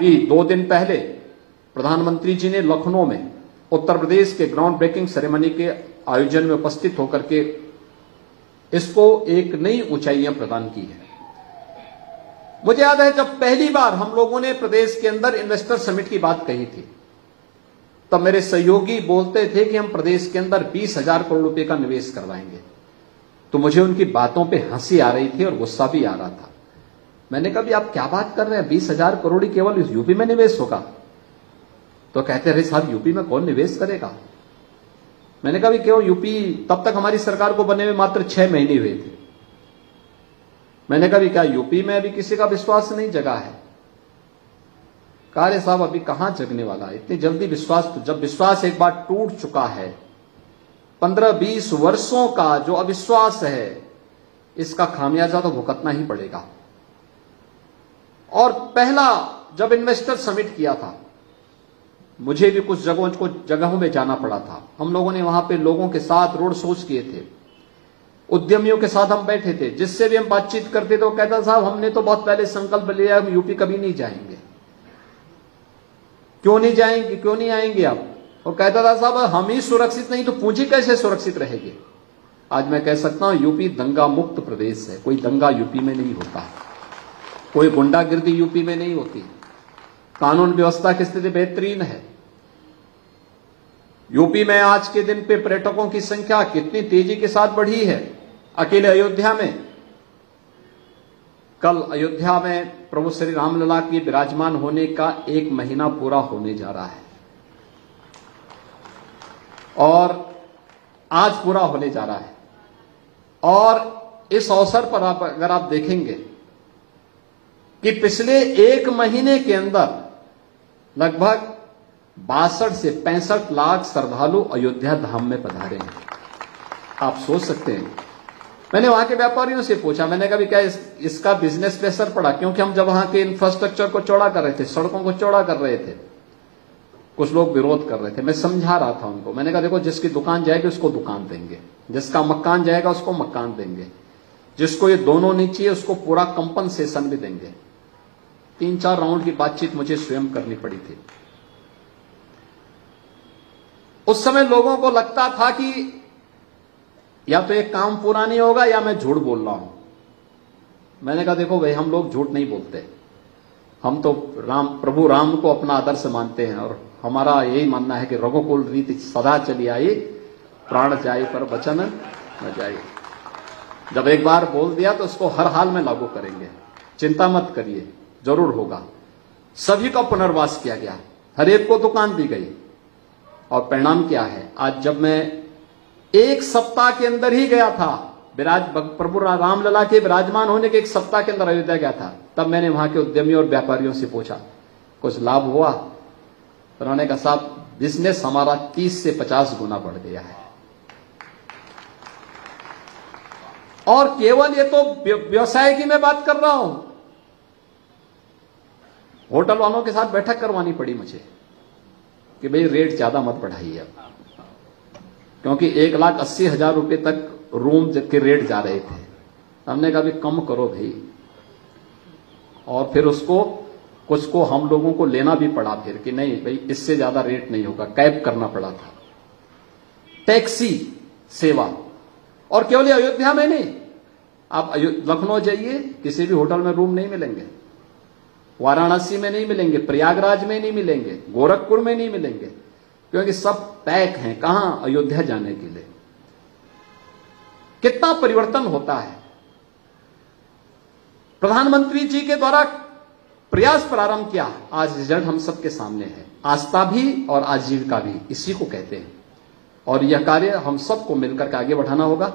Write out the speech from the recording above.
अभी 2 दिन पहले प्रधानमंत्री जी ने लखनऊ में उत्तर प्रदेश के ग्राउंड ब्रेकिंग सेरेमनी के आयोजन में उपस्थित होकर के इसको एक नई ऊंचाइयां प्रदान की है। मुझे याद है जब पहली बार हम लोगों ने प्रदेश के अंदर इन्वेस्टर समिट की बात कही थी, तब मेरे सहयोगी बोलते थे कि हम प्रदेश के अंदर 20,000 करोड़ रुपए का निवेश करवाएंगे। तो मुझे उनकी बातों पे हंसी आ रही थी और गुस्सा भी आ रहा था। मैंने कहा भी आप क्या बात कर रहे हैं, 20,000 करोड़ ही केवल यूपी में निवेश होगा? तो कहते रहे साहब यूपी में कौन निवेश करेगा? मैंने कहा भी क्यों, यूपी तब तक हमारी सरकार को बने हुए मात्र 6 महीने हुए थे। मैंने कहा भी क्या यूपी में अभी किसी का विश्वास नहीं जगा है? कहा रे साहब अभी कहां जगने वाला है, इतनी जल्दी विश्वास? तो जब विश्वास एक बार टूट चुका है, 15-20 वर्षों का जो अविश्वास है, इसका खामियाजा तो भुगतना ही पड़ेगा। और पहला जब इन्वेस्टर समिट किया था, मुझे भी कुछ जगहों में जाना पड़ा था। हम लोगों ने वहां पे लोगों के साथ रोड शोज किए थे, उद्यमियों के साथ हम बैठे थे। जिससे भी हम बातचीत करते थे वो कहता साहब हमने तो बहुत पहले संकल्प लिया, हम यूपी कभी नहीं जाएंगे। क्यों नहीं जाएंगे, क्यों नहीं आएंगे आप? वो कहता था साहब हम ही सुरक्षित नहीं तो पूंजी कैसे सुरक्षित रहेगी? आज मैं कह सकता हूं यूपी दंगा मुक्त प्रदेश है। कोई दंगा यूपी में नहीं होता, कोई गुंडागिर्दी यूपी में नहीं होती, कानून व्यवस्था की स्थिति बेहतरीन है। यूपी में आज के दिन पे पर्यटकों की संख्या कितनी तेजी के साथ बढ़ी है। अकेले अयोध्या में, कल अयोध्या में प्रभु श्री रामलला के विराजमान होने का 1 महीना पूरा होने जा रहा है और आज पूरा होने जा रहा है। और इस अवसर पर अगर आप देखेंगे कि पिछले 1 महीने के अंदर लगभग 62 से 65 लाख श्रद्धालु अयोध्या धाम में पधारे हैं। आप सोच सकते हैं। मैंने वहां के व्यापारियों से पूछा, मैंने कहा क्या इसका बिजनेस पे असर पड़ा? क्योंकि हम जब वहां के इंफ्रास्ट्रक्चर को चौड़ा कर रहे थे, सड़कों को चौड़ा कर रहे थे, कुछ लोग विरोध कर रहे थे। मैं समझा रहा था उनको। मैंने कहा देखो जिसकी दुकान जाएगी उसको दुकान देंगे, जिसका मकान जाएगा उसको मकान देंगे, जिसको ये दोनों नहीं चाहिए उसको पूरा कंपनसेशन भी देंगे। 3-4 राउंड की बातचीत मुझे स्वयं करनी पड़ी थी। उस समय लोगों को लगता था कि या तो एक काम पूरा नहीं होगा या मैं झूठ बोल रहा हूं। मैंने कहा देखो भाई हम लोग झूठ नहीं बोलते, हम तो प्रभु राम को अपना आदर्श मानते हैं और हमारा यही मानना है कि रघुकुल रीति सदा चली आई, प्राण जाए पर वचन न जाए। जब एक बार बोल दिया तो उसको हर हाल में लागू करेंगे, चिंता मत करिए, जरूर होगा। सभी का पुनर्वास किया गया, हर एक को दुकान दी गई और परिणाम क्या है? आज जब मैं 1 सप्ताह के अंदर ही गया था, प्रभु रामलला के विराजमान होने के 1 सप्ताह के अंदर अयोध्या गया था, तब मैंने वहां के उद्यमियों और व्यापारियों से पूछा कुछ लाभ हुआ? उन्होंने कहा साहब बिजनेस हमारा 30 से 50 गुना बढ़ गया है। और केवल ये तो व्यवसाय की मैं बात कर रहा हूं, होटल वालों के साथ बैठक करवानी पड़ी मुझे कि भाई रेट ज्यादा मत बढ़ाइए अब, क्योंकि 1,80,000 रुपए तक रूम के रेट जा रहे थे। हमने कहा भी कम करो भाई, और फिर उसको कुछ को हम लोगों को लेना भी पड़ा फिर कि नहीं भाई इससे ज्यादा रेट नहीं होगा, कैप करना पड़ा था। टैक्सी सेवा, और केवल अयोध्या में नहीं, आप लखनऊ जाइए किसी भी होटल में रूम नहीं मिलेंगे, वाराणसी में नहीं मिलेंगे, प्रयागराज में नहीं मिलेंगे, गोरखपुर में नहीं मिलेंगे, क्योंकि सब पैक हैं। कहां? अयोध्या जाने के लिए। कितना परिवर्तन होता है। प्रधानमंत्री जी के द्वारा प्रयास प्रारंभ किया, आज रिजल्ट हम सबके सामने है। आस्था भी और आजीविका भी इसी को कहते हैं, और यह कार्य हम सबको मिलकर के आगे बढ़ाना होगा।